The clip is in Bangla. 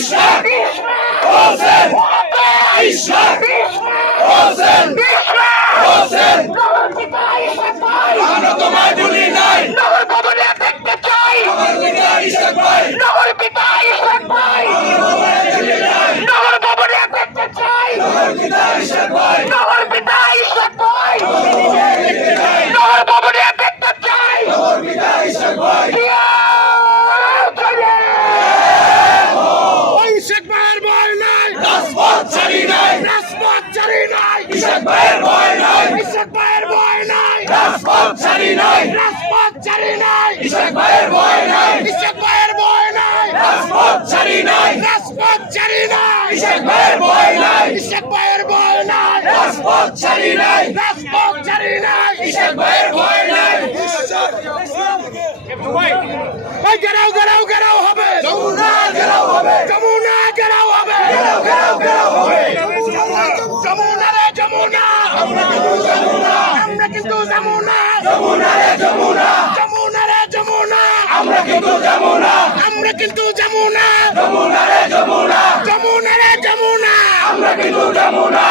ইশরাক হোসেন ইশরাক হোসেন হোসেন আমরা তোমায় ভুলি নাই নগর ভবনে দেখতে চাই আমার পিতা ইশরাক ভাই নগর পিতা ইশরাক ভাই নগর ভবনে দেখতে চাই আমার পিতা ইশরাক ভাই নগর পিতা ইশরাক ভাই নগর ভবনে দেখতে চাই আমার পিতা ইশরাক ভাই ওই শেখ ভাইয়ের ভয় নাই রাজপথ ছাড়ি নাই। রাজপথ চারি নাই। ইশরাক ভাইয়ের ভয় নাই। শেখ ভাইয়ের ভয় নাই। রাজপথ ছাড়ি নাই। রাজপথ চারি নাই। ইশরাক ভাইয়ের ভয় নাই। শেখ ভাইয়ের ভয় নাই। রাজপথ ছাড়ি নাই। রাজপথ চারি নাই। ইশরাক ভাইয়ের ভয় নাই। শেখ ভাইয়ের ভয় নাই। রাজপথ ছাড়ি নাই। রাজপথ চারি নাই। ইশরাক ভাইয়ের ভয় নাই। ভাই গেরাও গেরাও গেরাও হবে যমুনা ঘেরাও হবে যমুনা গেরাও হবে ঘেরাও ঘেরাও ঘেরাও হবে যমুনা রে যমুনা। আমরা কিন্তু যমুনা। আমরা কিন্তু যমুনা। যমুনা রে যমুনা। যমুনা রে যমুনা। আমরা কিন্তু যমুনা। আমরা কিন্তু যমুনা। যমুনা রে যমুনা। যমুনা রে যমুনা। আমরা কিন্তু যমুনা।